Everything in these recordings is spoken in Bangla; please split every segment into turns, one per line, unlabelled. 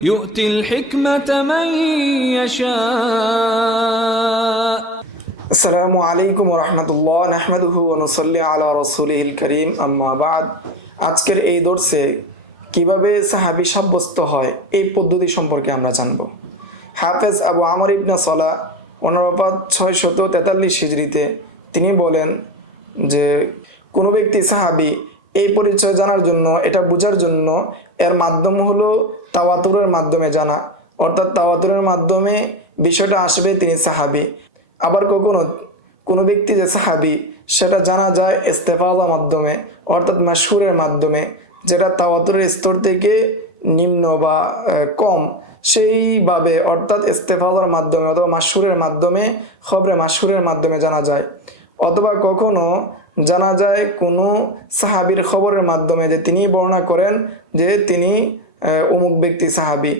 يؤتي الحكمة من يشاء
আসসালামু আলাইকুম রহমতুল্লাহ নাহমাদুহু অনুসল্লি আলা রসুলিল করিম আম্মা বাদ আজকের এই দর্শে কিভাবে সাহাবি সাব্যস্ত হয় এই পদ্ধতি সম্পর্কে আমরা জানব হাফেজ আবু আমর ইবনা সলা অনুপাত ছয় শত তেতাল্লিশ হিজড়িতে তিনি বলেন যে কোনো ব্যক্তি সাহাবি এই পরিচয় জানার জন্য, এটা বোঝার জন্য, এর মাধ্যম হলো তাওয়াতুরের মাধ্যমে জানা। অর্থাৎ তাওয়াতুরের মাধ্যমে বিষয়টা আসবে তিনি সাহাবি। আবার কখনো কোনো ব্যক্তি যে সাহাবি, সেটা জানা যায় ইস্তেফাজার মাধ্যমে, অর্থাৎ মাসহুরের মাধ্যমে, যেটা তাওয়াতুরের স্তর থেকে নিম্ন বা কম। সেইভাবে, অর্থাৎ ইস্তেফাজার মাধ্যমে অথবা মাসুরের মাধ্যমে, খবরে মাসহুরের মাধ্যমে জানা যায়। অথবা কখনো জানা যায় কোনো সাহাবির খবরের মাধ্যমে যে তিনি বর্ণনা করেন যে তিনি অমুক ব্যক্তি সাহাবি।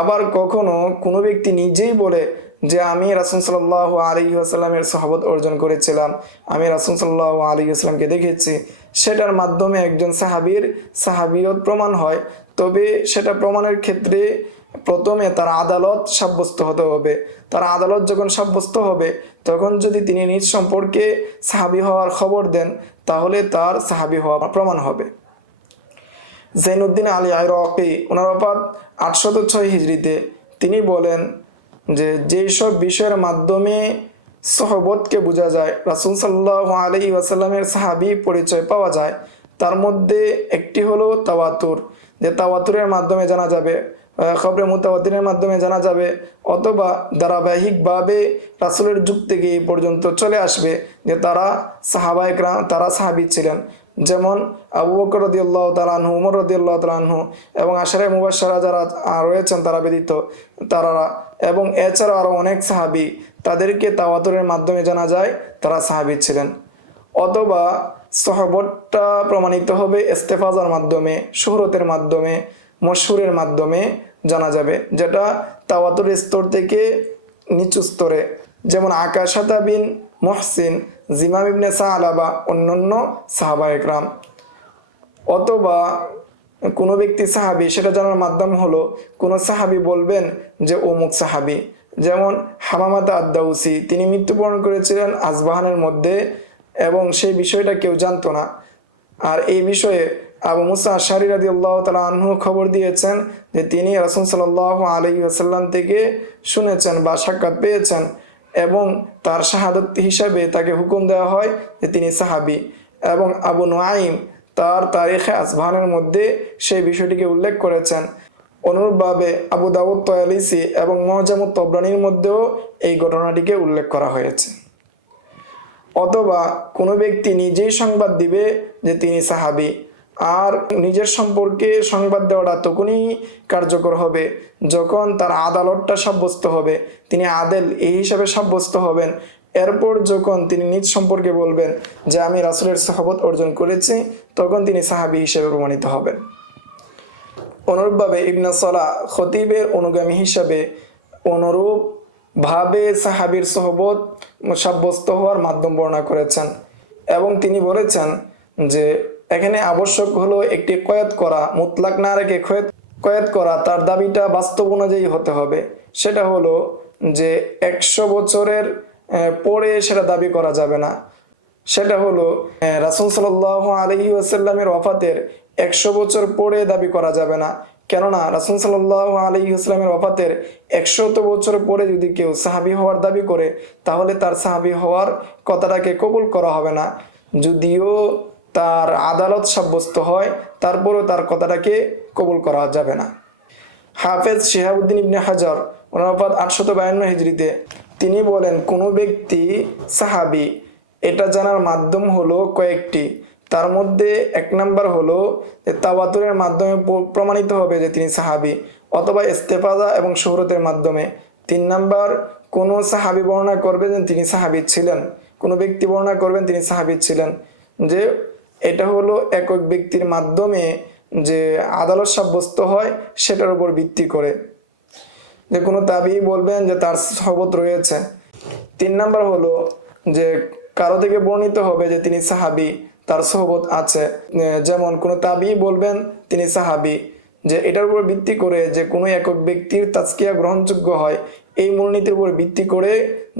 আবার কখনো কোনো ব্যক্তি নিজেই বলে যে আমি রাসুল সাল্লাহ আলী আসাল্লামের সহবত অর্জন করেছিলাম, আমি রাসুল সাল্লাহ আলী আসলামকে দেখেছি। সেটার মাধ্যমে একজন সাহাবির সাহাবিয়ত প্রমাণ হয়। তবে সেটা প্রমাণের ক্ষেত্রে প্রথমে তার আদালত সাব্যস্ত হতে হবে। তার আদালত যখন সাব্যস্ত হবে, তখন যদি তিনি নিজ সম্পর্কে সাহাবি হওয়ার খবর দেন, তাহলে তার সাহাবি হওয়া প্রমাণ হবে। জৈনুদ্দিন আলী আইরকি ওনার অপাত আটশত ছয় হিজড়িতে, তিনি বলেন যে যেসব বিষয়ের মাধ্যমে সহবতকে বোঝা যায়, রাসুল সাল্লাহ আলী ওয়াসাল্লামের সাহাবি পরিচয় পাওয়া যায় তার মধ্যে একটি হলো তাওয়াতুর। যে তাওয়াতুরের মাধ্যমে জানা যাবে খবরে মুতাওয়াতিরের মাধ্যমে জানা যাবে, অথবা ধারাবাহিকভাবে রাসুলের যুগ থেকে এই পর্যন্ত চলে আসবে যে তারা সাহাবায়করা তারা সাহাবি ছিলেন। যেমন আবু বকর রদিউল্লাহ তালানহু উমর রদিউল্লাহ তালানহু এবং আশারে মুবাসারা যারা রয়েছেন তারা ব্যতীত তারা এবং এছাড়াও আরও অনেক সাহাবি, তাদেরকে তাওয়াতুরের মাধ্যমে জানা যায় তারা সাহাবি ছিলেন। অথবা সহবতটা প্রমাণিত হবে ইস্তেফাজার মাধ্যমে, শহরতের মাধ্যমে, মশহুরের মাধ্যমে জানা যাবে, যেটা তাওয়াতুর স্তর থেকে নিচু স্তরে। যেমন আকাশাতা বিন মহসিন, জিমাম ইবনে সাহালাবা অন্যান্য সাহাবা একরাম। অথবা কোনো ব্যক্তি সাহাবি, সেটা জানার মাধ্যম হলো, কোনো সাহাবি বলবেন যে অমুক সাহাবি। যেমন হামামাতা আদাউসি তিনি মৃত্যুবরণ করেছিলেন আজবাহানের মধ্যে এবং সেই বিষয়টা কেউ জানতো না। আর এই বিষয়ে আবু মুসা আশারি রাদি আল্লাহ তালা আনহু খবর দিয়েছেন যে তিনি রাসুল সাল্লাহ আলী আসাল্লাম থেকে শুনেছেন বা সাক্ষাৎ পেয়েছেন এবং তার শাহাদত হিসাবে তাকে হুকুম দেওয়া হয় যে তিনি সাহাবি এবং আবু নোয়াইম তার তারিখে আসবাহানের মধ্যে সেই বিষয়টিকে উল্লেখ করেছেন। অনুরূপভাবে আবু দাউদ তয়ালিসি এবং মহজামুদ তবরানির মধ্যেও এই ঘটনাটিকে উল্লেখ করা হয়েছে। অথবা কোনো ব্যক্তি নিজেই সংবাদ দিবে যে তিনি সাহাবি। আর নিজের সম্পর্কে সংবাদ দেওয়াটা তখনই কার্যকর হবে, যখন তার আদালতটা সাব্যস্ত হবে। তিনি আদেল এই হিসাবে সাব্যস্ত হবেন। এরপর যখন তিনি নিজ সম্পর্কে বলবেন যে, আমি রাসুলের সহবত অর্জন করেছি, তখন তিনি সাহাবি হিসেবে প্রমাণিত হবেন। অনুরূপভাবে ইবনা সলা খতিবের অনুগামী হিসাবে অনুরূপ ভাবে সাহাবির সহবত সাব্যস্ত হওয়ার মাধ্যম বর্ণনা করেছেন এবং তিনি বলেছেন যে এখানে আবশ্যক হলো একটি কয়াত করা, মুতলাক না রেখে কয়াত কয়াত করা তার দাবিটা বাস্তব অনুযায়ী হতে হবে। সেটা হলো যে একশো বছরের পরে সেটা দাবি করা যাবে না। সেটা হলো রাসুল সাল্লাহ আলহি আসাল্লামের ওয়াফাতের একশো বছর পরে দাবি করা যাবে না। কেননা রাসূল সাল্লাহ আলহি আসলামের ওয়াফাতের একশত বছর পরে যদি কেউ সাহাবি হওয়ার দাবি করে, তাহলে তার সাহাবি হওয়ার কথাটাকে কবুল করা হবে না। যদিও তার আদালত সাব্যস্ত হয়, তারপরেও তার কথাটাকে কবুল করা যাবে না। হাফেজ শেহাবুদ্দিন ইবনে হাজার ওনাপাত আটশত বায়ান্ন হিজড়িতে, তিনি বলেন, কোনো ব্যক্তি সাহাবি, এটা জানার মাধ্যম হলো কয়েকটি। তার মধ্যে এক নাম্বার হলো যে তাওয়াতুরের মাধ্যমে প্রমাণিত হবে যে তিনি সাহাবি অথবা ইস্তেফাজা এবং শহরতের মাধ্যমে। তিন নাম্বার, কোনো সাহাবি বর্ণনা করবে যে তিনি সাহাবি ছিলেন। কোনো ব্যক্তি বর্ণনা করবেন তিনি সাহাবি ছিলেন। যে এটা হলো একক ব্যক্তির মাধ্যমে যে আদালত সাব্যস্ত হয় সেটার উপর ভিত্তি করে। যে কোনো দাবি বলবেন যে তার সহবত রয়েছে। তিন নাম্বার হলো যে কারও থেকে বর্ণিত হবে যে তিনি সাহাবি। তার সহবত আছে। যেমন কোনো তাবি বলবেন, তিনি সাহাবি। যে এটার উপর ভিত্তি করে যে কোনো একক ব্যক্তির তাজকিয়া গ্রহণযোগ্য হয়, এই মূলনীতির উপর ভিত্তি করে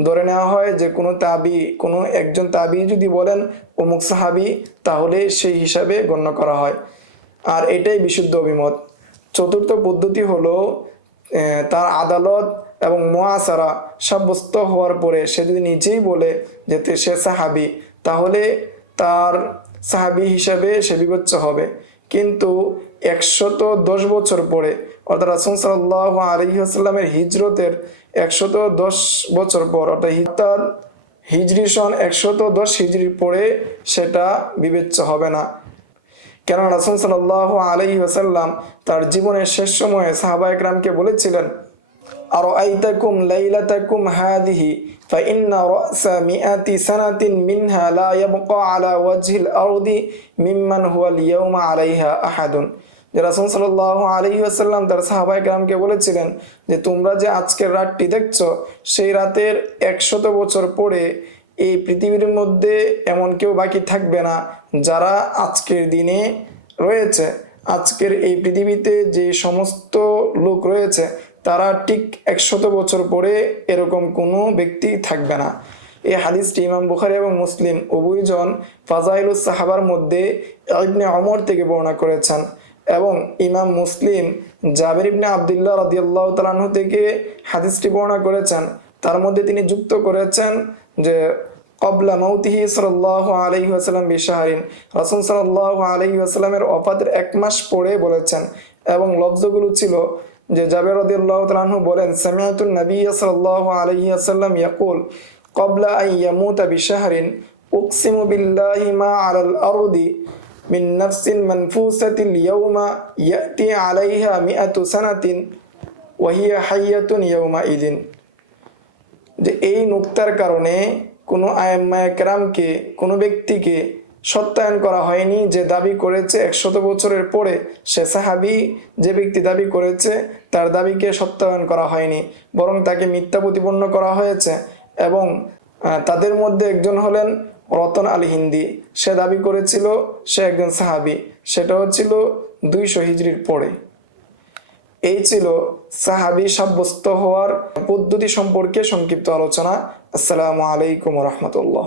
ধরে নেওয়া হয় যে কোনো তাবি, কোনো একজন তাবি যদি বলেন, অমুক সাহাবি তাহলে সেই হিসাবে গণ্য করা হয়। আর এটাই বিশুদ্ধ অভিমত। চতুর্থ পদ্ধতি হলো তার আদালত এবং মোয়াসারা সাব্যস্ত হওয়ার পরে সে যদি নিজেই বলে যে সে সাহাবি, তাহলে তার সাহাবি হিসাবে সে বিবেচ্য হবে। কিন্তু একশত দশ বছর পরে, অর্থাৎ রাসুল সাল্লাহ আলহিহাস্লামের হিজরতের একশত দশ বছর পর, অর্থাৎ হি- তার হিজরি সন একশত দশ হিজরির পরে সেটা বিবেচ্য হবে না। কেন রাসুল সাল্লাহ আলহি ওসাল্লাম তার জীবনের শেষ সময়ে সাহাবা একরামকে বলেছিলেন আর আইতাকুম লাইলাতাকুম হাদিহি فإن رأس مئة سنة منها لا يبقى على وجه الأرض ممن هو اليوم عليها أحد যে রাসুল সাল্লাহ আলহি আসাল্লাম তার সাহাবা একরামকে বলেছিলেন যে তোমরা যে আজকের রাতটি দেখছো সেই রাতের একশত বছর পরে এই পৃথিবীর মধ্যে এমন কেউ বাকি থাকবে না যারা আজকের দিনে রয়েছে আজকের এই পৃথিবীতে যে সমস্ত লোক রয়েছে তারা ঠিক একশত বছর পরে এরকম কোনো ব্যক্তি থাকবে না। এই হাদিসটি ইমাম বুখারি এবং মুসলিম উভয়জন ফাজাইলুস সাহাবার মধ্যে ইবনে অমর থেকে বর্ণনা করেছেন এবং ইমাম মুসলিম জাবের ইবনে আবদুল্লাহ রাদিয়াল্লাহ তালাহু থেকে হাদিসটি বর্ণনা করেছেন। তার মধ্যে তিনি যুক্ত করেছেন যে, কবলা মৌতিহি সাল্লাহ আলহি আসাল্লাম বিশাহারিন। রাসুল সাল্লাহ আলহি আসাল্লামের অফাতের এক মাস পরে বলেছেন এবং লফজগুলো ছিল যে জাবের রদিয়াল্লাহ তালাহু বলেন সামিয়াতুল নবী সাল্লাহ আলহিয়াসাল্লাম ইয়াকুল, কবলা আই ইয়ামুতা বিশাহরিন, উকসিমু বিল্লাহি মা আলাল আরদি, মিন নাফসিন মানফুসাতিল ইয়াউমা ইয়াতি আলাইহা মিআতু সানাতিন ওয়াহিয়া হাইয়াতুন ইয়াউমা ইদিন যে এই নুক্তার কারণে কোনো আয়াম্মায় কেরামকে কোনো ব্যক্তিকে সত্যায়ন করা হয়নি, যে দাবি করেছে একশত বছরের পরে সে সাহাবি, যে ব্যক্তি দাবি করেছে তার দাবিকে সত্যায়ন করা হয়নি, বরং তাকে মিথ্যা প্রতিপন্ন করা হয়েছে এবং তাদের মধ্যে একজন হলেন রতন আলী হিন্দি। সে দাবি করেছিল সে একজন সাহাবি, সেটাও ছিল দুইশো হিজড়ির পরে। এই ছিল সাহাবি সাব্যস্ত হওয়ার পদ্ধতি সম্পর্কে সংক্ষিপ্ত আলোচনা। আসসালামু আলাইকুম রহমতুল্লাহ।